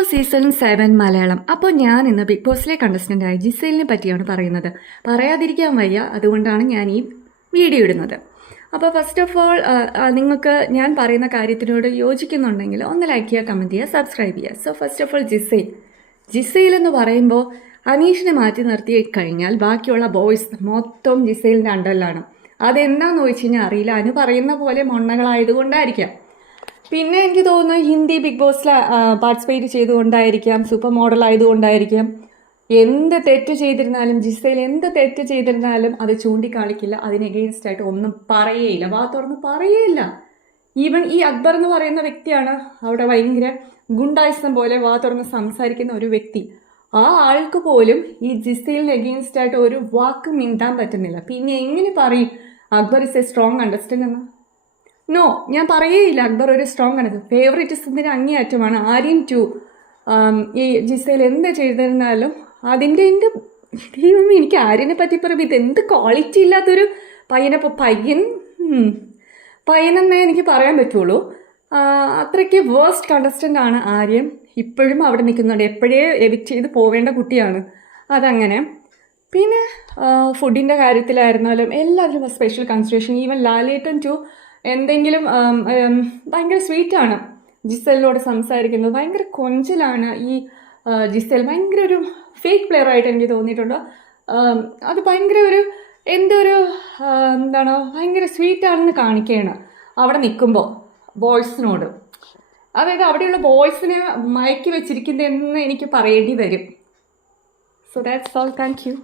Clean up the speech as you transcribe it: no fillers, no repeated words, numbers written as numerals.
Boss season 7 Malayalam. അപ്പോൾ ഞാൻ ഇന്ന് ബിഗ് ബോസിലെ കണ്ടസ്റ്റൻ്റായ ജിസേലിനെ പറ്റിയാണ് പറയുന്നത്. പറയാതിരിക്കാൻ വയ്യ, അതുകൊണ്ടാണ് ഞാൻ ഈ വീഡിയോ ഇടുന്നത്. അപ്പോൾ ഫസ്റ്റ് ഓഫ് ഓൾ നിങ്ങൾക്ക് ഞാൻ പറയുന്ന കാര്യത്തിനോട് യോജിക്കുന്നുണ്ടെങ്കിൽ ഒന്ന് ലൈക്ക് ചെയ്യുക, കമൻറ്റ് ചെയ്യുക, സബ്സ്ക്രൈബ് ചെയ്യുക. So first of all Gizele എന്ന് പറയുമ്പോൾ അനീഷിനെ മാറ്റി നിർത്തി കഴിഞ്ഞാൽ ബാക്കിയുള്ള ബോയ്സ് മൊത്തം ജിസേലിൻ്റെ അണ്ടറിലാണ്. അതെന്താണെന്ന് ചോദിച്ചു കഴിഞ്ഞാൽ അറിയില്ല. അനു പറയുന്ന പോലെ മൊണ്ണകളായതുകൊണ്ടായിരിക്കാം. പിന്നെ എനിക്ക് തോന്നുന്നു ഹിന്ദി ബിഗ് ബോസിൽ പാർട്ടിസിപ്പേറ്റ് ചെയ്തുകൊണ്ടായിരിക്കാം, സൂപ്പർ മോഡൽ ആയതുകൊണ്ടായിരിക്കാം. എന്ത് തെറ്റ് ചെയ്തിരുന്നാലും ജിസേൽ എന്ത് തെറ്റ് ചെയ്തിരുന്നാലും അത് ചൂണ്ടിക്കാണിക്കില്ല, അതിന് എഗെയിൻസ്റ്റ് ആയിട്ട് ഒന്നും പറയേയില്ല, വാ തുറന്ന് പറയേയില്ല. ഈവൻ ഈ അക്ബർ എന്ന് പറയുന്ന വ്യക്തിയാണ് അവിടെ ഭയങ്കര ഗുണ്ടായിസം പോലെ വാ തുറന്ന് സംസാരിക്കുന്ന ഒരു വ്യക്തി. ആ ആൾക്ക് പോലും ഈ ജിസേലിന് എഗെയിൻസ്റ്റ് ആയിട്ട് ഒരു വാക്ക് മിണ്ടാൻ പറ്റുന്നില്ല. പിന്നെ എങ്ങനെ പറയും Akbar is A strong contestant എന്ന്? നോ, ഞാൻ പറയേയില്ല അക്ബർ ഒരു സ്ട്രോങ് ആണ്. ഫേവറേറ്റിസത്തിന് അങ്ങേയറ്റമാണ്. ആര്യൻ 2 ഈ ജിസേൽ എന്ത് ചെയ്തിരുന്നാലും അതിൻ്റെ ദൈവമേ, എനിക്ക് ആര്യനെ പറ്റി പറയുമ്പോൾ ഇതെന്ത് ക്വാളിറ്റി ഇല്ലാത്തൊരു പയ്യനപ്പോൾ പയ്യനെന്നേ എനിക്ക് പറയാൻ പറ്റുള്ളൂ. അത്രയ്ക്ക് വേഴ്സ്റ്റ് കണ്ടസ്റ്റൻ്റ് ആണ് ആര്യൻ. ഇപ്പോഴും അവിടെ നിൽക്കുന്നുണ്ട്. എപ്പോഴേ എവിക്റ്റ് ചെയ്ത് പോവേണ്ട കുട്ടിയാണ്. അതങ്ങനെ. പിന്നെ ഫുഡിൻ്റെ കാര്യത്തിലായിരുന്നാലും എല്ലാവരും സ്പെഷ്യൽ കൺസിഡറേഷൻ. ഈവൻ ലാലേട്ടൻ 2 എന്തെങ്കിലും ഭയങ്കര സ്വീറ്റാണ് ജിസേലിനോട് സംസാരിക്കുന്നത്. ഭയങ്കര കൊഞ്ചലാണ് ഈ ജിസേൽ. ഭയങ്കര ഒരു ഫേക്ക് പ്ലെയർ ആയിട്ട് എനിക്ക് തോന്നിയിട്ടുണ്ട്. അത് ഭയങ്കര ഒരു ഭയങ്കര സ്വീറ്റാണെന്ന് കാണിക്കുകയാണ് അവിടെ നിൽക്കുമ്പോൾ ബോയ്സിനോട്. അതായത് അവിടെയുള്ള ബോയ്സിനെ മയക്കി വെച്ചിരിക്കുന്നതെന്ന് എനിക്ക് പറയേണ്ടി വരും. So that's all. Thank you.